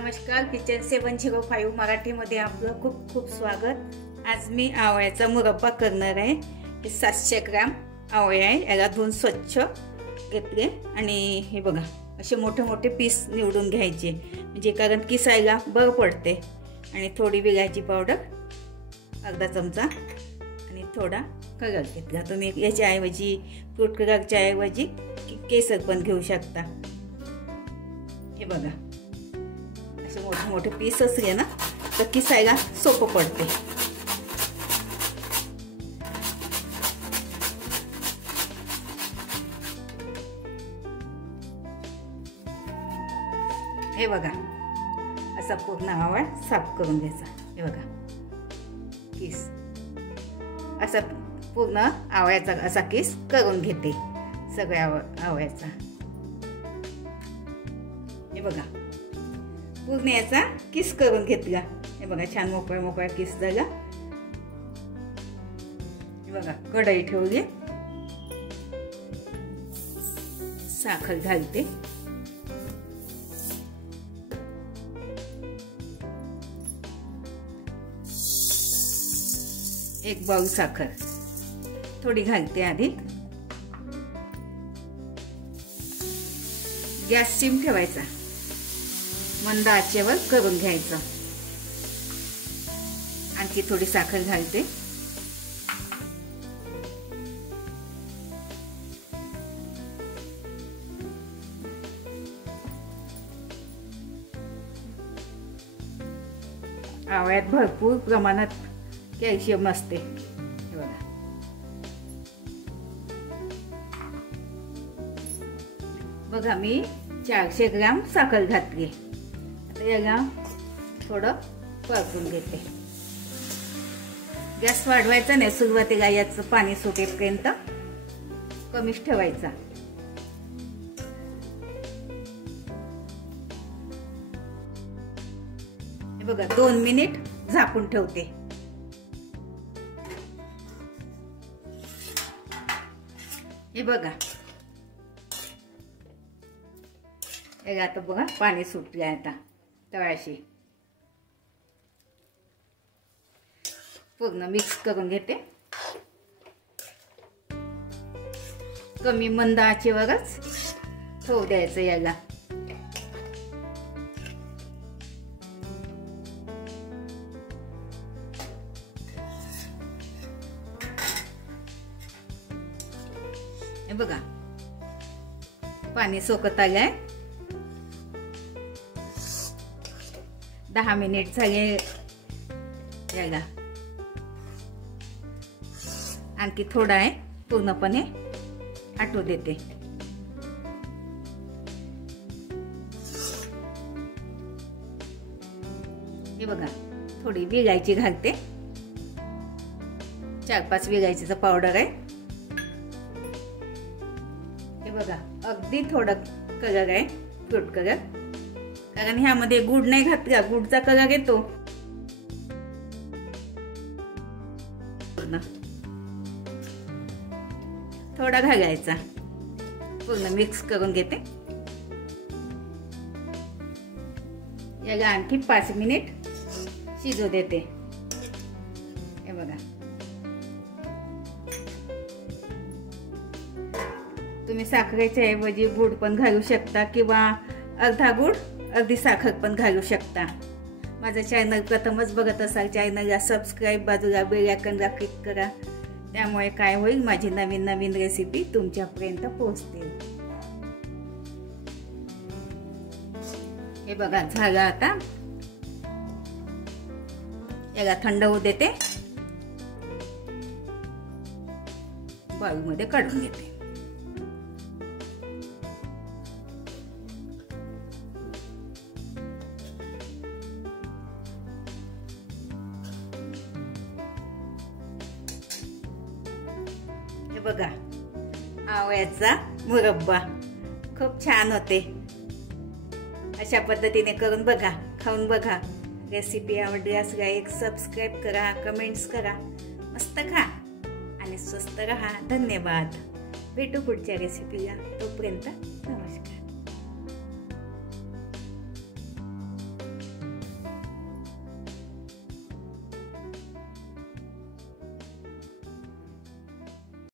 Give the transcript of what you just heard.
नमस्कार, किचन 705 मराठीमध्ये आपलं खूप खूप स्वागत। आज मी आवळ्याचा मुरब्बा करणार आहे। हे 700 ग्राम आवळे आहे, याला धुवून स्वच्छ घेतले आणि हे बघा असे मोठे मोठे पीस निवडून घ्यायचे, म्हणजे कारण किसायला बरं पडते। आणि थोडी विलायची पावडर अर्धा चमचा आणि थोडा कलर घेतला। तुम्ही याच्या ऐवजी फ्रूट कलरच्या ऐवजी केसर पण घेऊ शकता। हे बघा असे मोठे मोठे पीस असले ना तर किसायला सोपं पडते। हे बघा असा पूर्ण आवळा साफ करून घ्यायचा। हे बघा किस असा पूर्ण आवळ्याचा असा किस करून घेते सगळ्या आवळ्याचा। हे बघा पूर्ण याचा किस करून घेतला। हे बघा छान मोकळा मोकळा किस झाला। हे बघा कढई ठेवली, साखर घालते, एक बाउल साखर थोडी घालते आधी। गॅस सिम ठेवायचा, मंद आचेवर करून घ्यायचं। आणखी थोडी साखर घालते, आवळ्यात भरपूर प्रमाणात कॅल्शियम असते। हे बघा बघा मी 400 ग्राम साखर घातली। आता याला थोडं परतून घेते। गॅस वाढवायचा नाही, सुरुवातीला याचं पाणी सुटेपर्यंत कमीच ठेवायचा। हे बघा 2 मिनिट झाकून ठेवते। हे बघा आता बघा पाणी सुटले, आता तळाशी पूर्ण मिक्स करून घेते। कमी मंद आचेवरच ठेवू द्यायचं याला। हे बघा पाणी सोकत आलंय, 10 मिनिट झाले याला। आणखी थोडा आहे, पूर्णपणे आटू देते। हे बघा थोडी विलायची घालते, 4-5 विलायचीचा पावडर आहे। हे बघा अगदी थोडं कलर आहे, फ्रूट कलर, कारण ह्यामध्ये गुड नाही घातला, गुडचा कलर येतो। थोडा घालायचा, पूर्ण मिक्स करून घेते। याला आणखी 5 मिनिट शिजू देते। हे बघा तुम्ही साखरेच्या ऐवजी गुड पण घालू शकता किंवा अर्धा गुड अर्धी साखर पण घालू शकता। माझा चॅनल प्रथमच बघत असाल चॅनलला सबस्क्राईब, बाजूला बेल आयकॉनला क्लिक करा, त्यामुळे काय होईल माझी नवीन नवीन रेसिपी तुमच्यापर्यंत पोहोचतील। हे बघा झालं, आता याला थंड होऊ देते, बाउलमध्ये काढून घेते। बघा आवळ्याचा मुरब्बा खूप छान होते। अशा पद्धतीने करून बघा, खाऊन बघा। रेसिपी आवडल्यास लाईक, सबस्क्राईब करा, कमेंट्स करा। मस्त खा आणि स्वस्त रहा। धन्यवाद। भेटू पुढच्या रेसिपीला, तोपर्यंत नमस्कार।